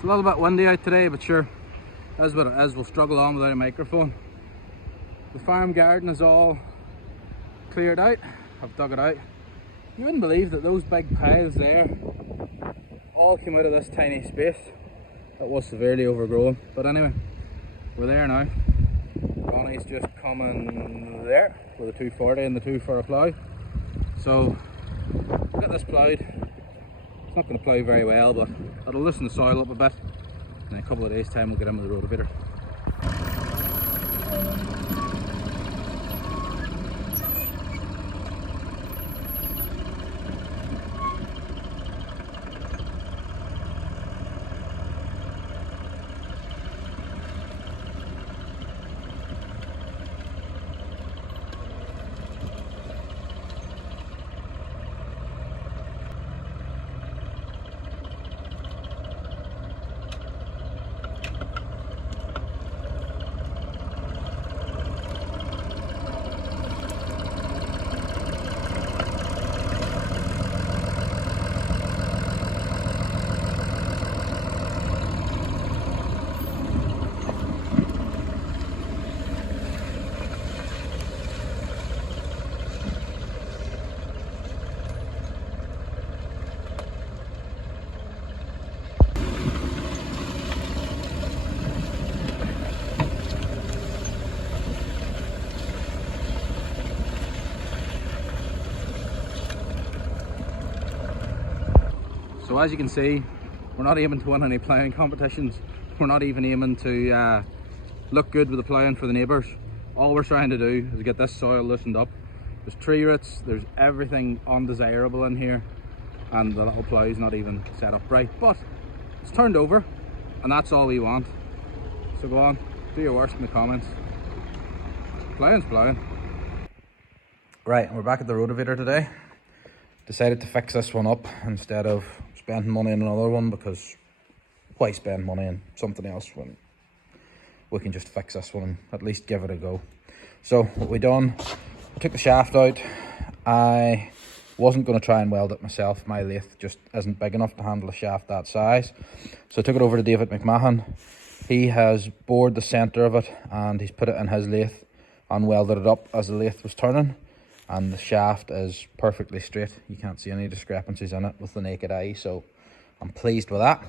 It's a little bit windy out today, but sure, that's what it is. We'll struggle on without a microphone. The farm garden is all cleared out. I've dug it out. You wouldn't believe that those big piles there all came out of this tiny space that was severely overgrown. But anyway, we're there now. Ronnie's just coming there with a 240 and the 2 for a plough. So we'll get this ploughed. It's not going to plough very well, but it'll loosen the soil up a bit. In a couple of days' time, we'll get in with the rotavator. So as you can see, we're not aiming to win any ploughing competitions. We're not even aiming to look good with the ploughing for the neighbours. All we're trying to do is get this soil loosened up. There's tree roots, there's everything undesirable in here, and the little plough's not even set up right. But it's turned over, and that's all we want. So go on, do your worst in the comments. Ploughing's ploughing. Right, and we're back at the rotavator today. Decided to fix this one up instead of spending money on another one, because why spend money on something else when we can just fix this one and at least give it a go. So what we done, I took the shaft out. I wasn't going to try and weld it myself. My lathe just isn't big enough to handle a shaft that size. So I took it over to David McMahon. He has bored the centre of it and he's put it in his lathe and welded it up as the lathe was turning. And the shaft is perfectly straight. You can't see any discrepancies in it with the naked eye, so I'm pleased with that.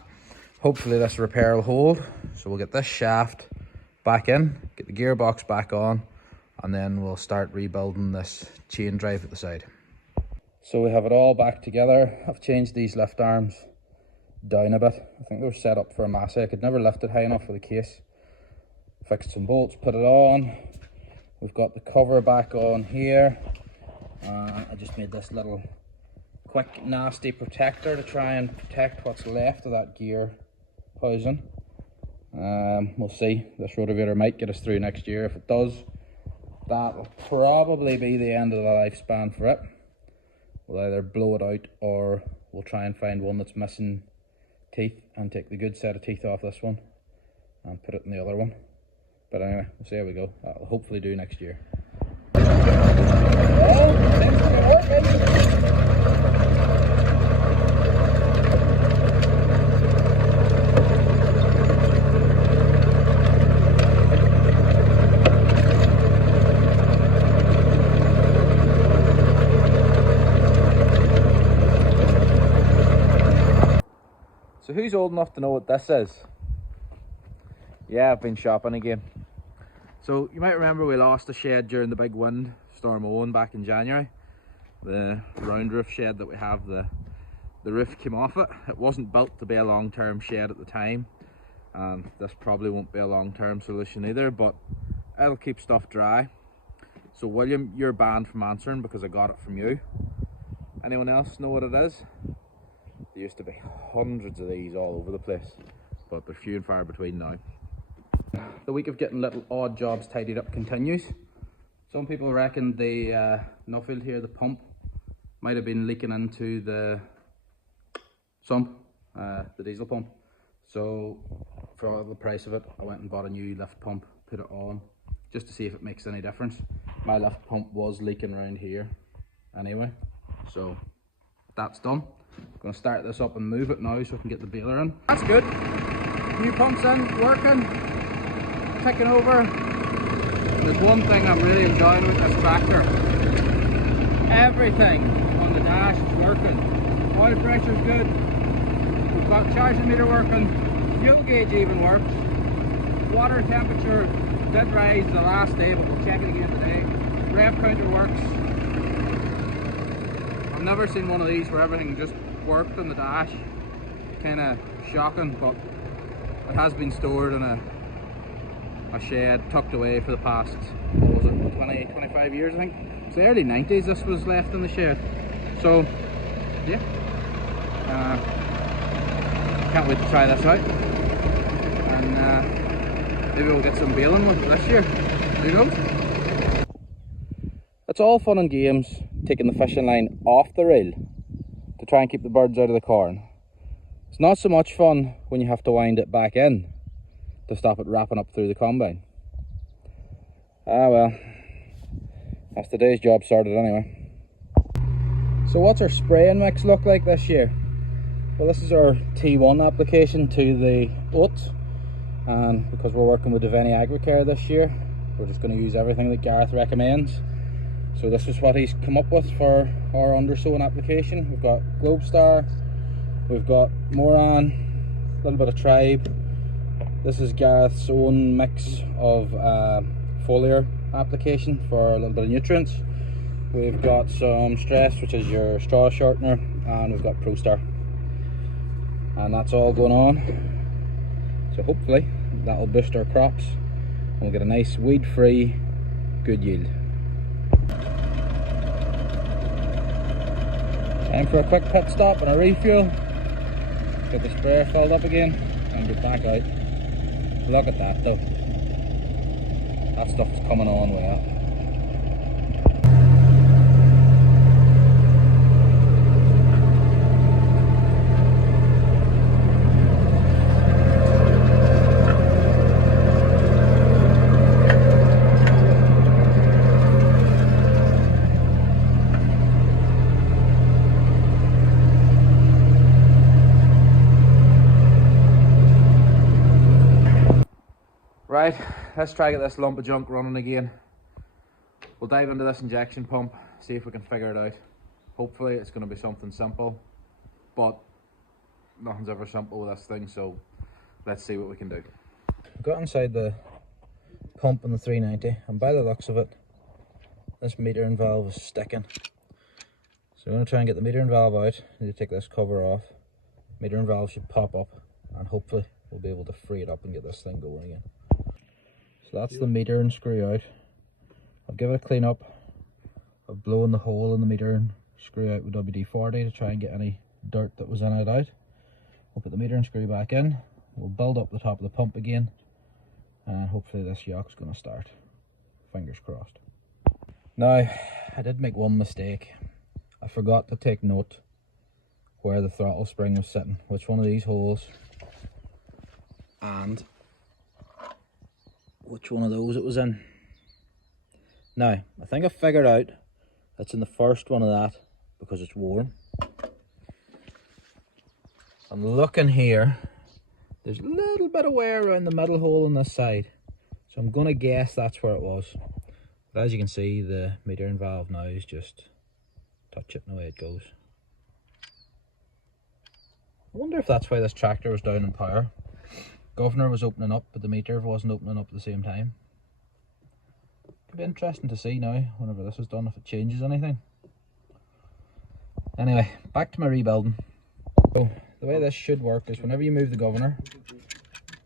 Hopefully this repair will hold. So we'll get this shaft back in, get the gearbox back on, and then we'll start rebuilding this chain drive at the side. So we have it all back together. I've changed these lift arms down a bit. I think they were set up for a Massey. I could never lift it high enough for the case. Fixed some bolts, put it on. We've got the cover back on here. I just made this little quick nasty protector to try and protect what's left of that gear housing. We'll see. This rotavator might get us through next year. If it does, that will probably be the end of the lifespan for it. We'll either blow it out or we'll try and find one that's missing teeth and take the good set of teeth off this one and put it in the other one. But anyway, we'll see how we go. That'll hopefully do next year. So who's old enough to know what this is? Yeah, I've been shopping again. So you might remember we lost a shed during the big wind storm Owen back in January. The round roof shed that we have, the roof came off it. It wasn't built to be a long-term shed at the time, and this probably won't be a long-term solution either, but it'll keep stuff dry. So William, you're banned from answering because I got it from you. Anyone else know what it is? There used to be hundreds of these all over the place, but they're few and far between now. The week of getting little odd jobs tidied up continues. Some people reckon the Nuffield here, the pump, might have been leaking into the sump, the diesel pump. So for all the price of it, I went and bought a new lift pump, put it on, just to see if it makes any difference. My lift pump was leaking around here anyway, so that's done. I'm going to start this up and move it now so I can get the baler in. That's good. New pumps in, working, ticking over. There's one thing I'm really enjoying with this tractor. Everything on the dash is working. Oil pressure's good. We've got charging meter working. Fuel gauge even works. Water temperature did rise the last day, but we'll check it again today. Rev counter works. I've never seen one of these where everything just worked on the dash. Kind of shocking, but it has been stored in a shed tucked away for the past, what was it, 25 years I think. It's the early 90s this was left in the shed. So yeah, can't wait to try this out, and maybe we'll get some baling with it this year, who knows. It's all fun and games taking the fishing line off the reel to try and keep the birds out of the corn. It's not so much fun when you have to wind it back in to stop it wrapping up through the combine. Ah well, that's today's job sorted anyway. So what's our spraying mix look like this year? Well, this is our T1 application to the oats, and because we're working with Deveni Agricare this year, we're just going to use everything that Gareth recommends. So this is what he's come up with for our undersowing application. We've got Globestar, we've got Moran, a little bit of Tribe. This is Gareth's own mix of foliar application for a little bit of nutrients. We've got some Stress, which is your straw shortener, and we've got ProStar. And that's all going on. So hopefully that'll boost our crops and we'll get a nice weed-free, good yield. Time for a quick pit stop and a refuel. Get the sprayer filled up again and get back out. Look at that though. That stuff is coming on well. Right, let's try to get this lump of junk running again. We'll dive into this injection pump, see if we can figure it out. Hopefully it's going to be something simple, but nothing's ever simple with this thing, so let's see what we can do. I've got inside the pump in the 390, and by the looks of it, this metering valve is sticking. So we're going to try and get the metering valve out. I need to take this cover off. Metering valve should pop up, and hopefully we'll be able to free it up and get this thing going again. So that's the meter and screw out. I'll give it a clean up. I've blown the hole in the meter and screw out with WD-40 to try and get any dirt that was in it out. We'll put the meter and screw back in. We'll build up the top of the pump again, and hopefully this yacht's going to start. Fingers crossed. Now, I did make one mistake. I forgot to take note where the throttle spring was sitting, which one of these holes, and which one of those it was in. Now, I think I figured out it's in the first one of that because it's worn. I'm looking here, there's a little bit of wear around the middle hole on this side, so I'm going to guess that's where it was. But as you can see, the metering valve now is just touch it and away it goes. I wonder if that's why this tractor was down in power. Governor was opening up, but the meter wasn't opening up at the same time. Could be interesting to see now, whenever this is done, if it changes anything. Anyway, back to my rebuilding. So, the way this should work is whenever you move the governor,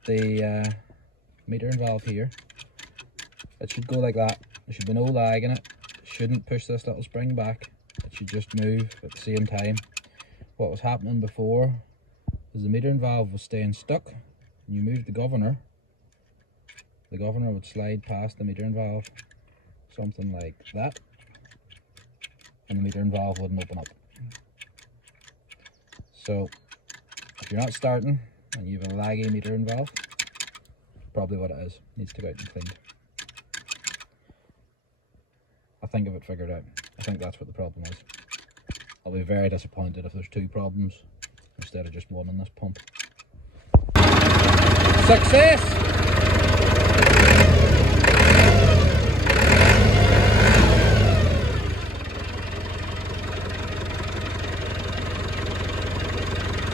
the metering valve here, it should go like that. There should be no lag in it. It shouldn't push this little spring back. It should just move at the same time. What was happening before is the metering valve was staying stuck. You move the governor would slide past the metering valve, something like that, and the metering valve wouldn't open up. So if you're not starting and you have a laggy metering valve, probably what it is. Needs to go out and cleaned. I think I've it figured out. I think that's what the problem is. I'll be very disappointed if there's two problems instead of just one in this pump. Success!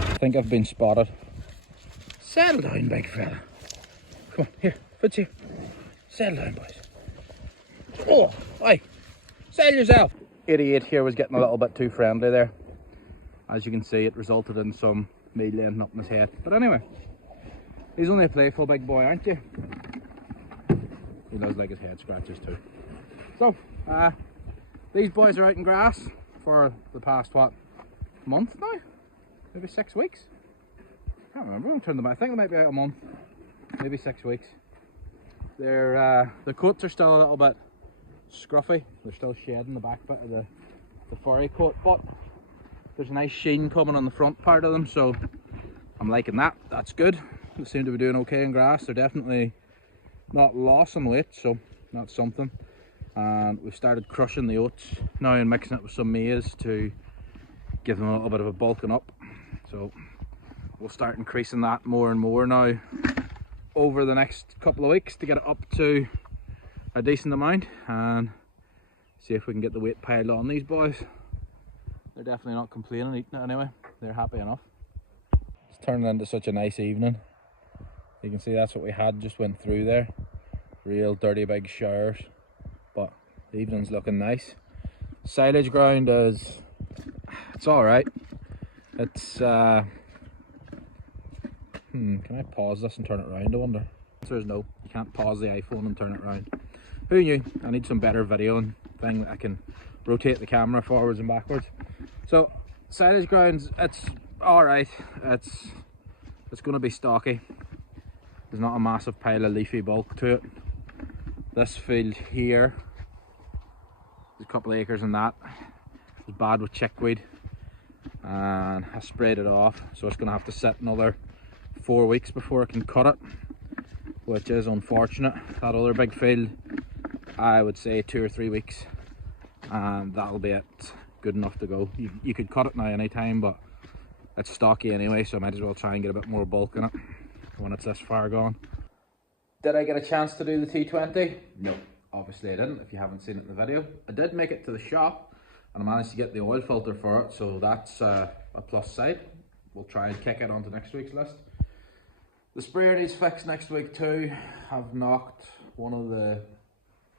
I think I've been spotted. Settle down, big fella. Come on, here, foot's here. Settle down, boys. Oh, hey, settle yourself. 88 here was getting a little bit too friendly there. As you can see, it resulted in some meal ending up in his head. But anyway, he's only a playful big boy, aren't you? He does like his head scratches too. So, these boys are out in grass for the past, what, month now? Maybe 6 weeks? I can't remember. I'm turning them back. I think they might be out a month, maybe 6 weeks. Their coats are still a little bit scruffy. They're still shedding the back bit of the furry coat, but there's a nice sheen coming on the front part of them, so I'm liking that. That's good. They seem to be doing okay in grass. They're definitely not lost some weight, so that's something. And we've started crushing the oats now and mixing it with some maize to give them a little bit of a bulking up. So we'll start increasing that more and more now over the next couple of weeks to get it up to a decent amount and see if we can get the weight piled on these boys. They're definitely not complaining eating it anyway. They're happy enough. It's turning into such a nice evening. You can see that's what we had just went through there. Real dirty big showers, but the evening's looking nice. Silage ground is, it's all right. It's can I pause this and turn it around, I wonder? The answer is no, you can't pause the iPhone and turn it around. Who knew? I need some better videoing thing that I can rotate the camera forwards and backwards. So silage grounds, it's all right. It's going to be stocky. There's not a massive pile of leafy bulk to it. This field here, there's a couple of acres in that. It's bad with chickweed and I sprayed it off, so it's going to have to sit another 4 weeks before I can cut it, which is unfortunate. That other big field, I would say 2 or 3 weeks and that'll be it, good enough to go. You could cut it now anytime, but it's stocky anyway, so I might as well try and get a bit more bulk in it when it's this far gone. Did I get a chance to do the T20? No, obviously I didn't, if you haven't seen it in the video. I did make it to the shop and I managed to get the oil filter for it, so that's a plus side. We'll try and kick it onto next week's list. The sprayer needs fixed next week too. I've knocked one of the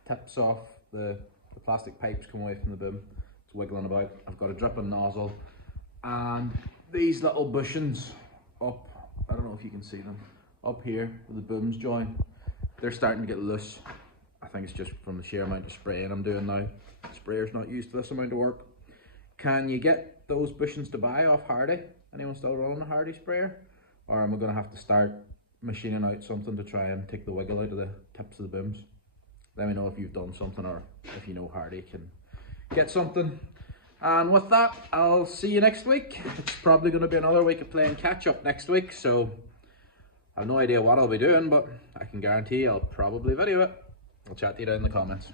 tips off, the plastic pipes come away from the boom. It's wiggling about. I've got a dripping nozzle and these little bushings up, I don't know if you can see them, up here where the booms join, they're starting to get loose. I think it's just from the sheer amount of spraying I'm doing now. The sprayer's not used to this amount of work. Can you get those bushings to buy off Hardy? Anyone still rolling a Hardy sprayer? Or am I going to have to start machining out something to try and take the wiggle out of the tips of the booms? Let me know if you've done something or if you know Hardy can get something. And with that, I'll see you next week. It's probably going to be another week of playing catch up next week, so I have no idea what I'll be doing, but I can guarantee I'll probably video it. I'll chat to you down in the comments.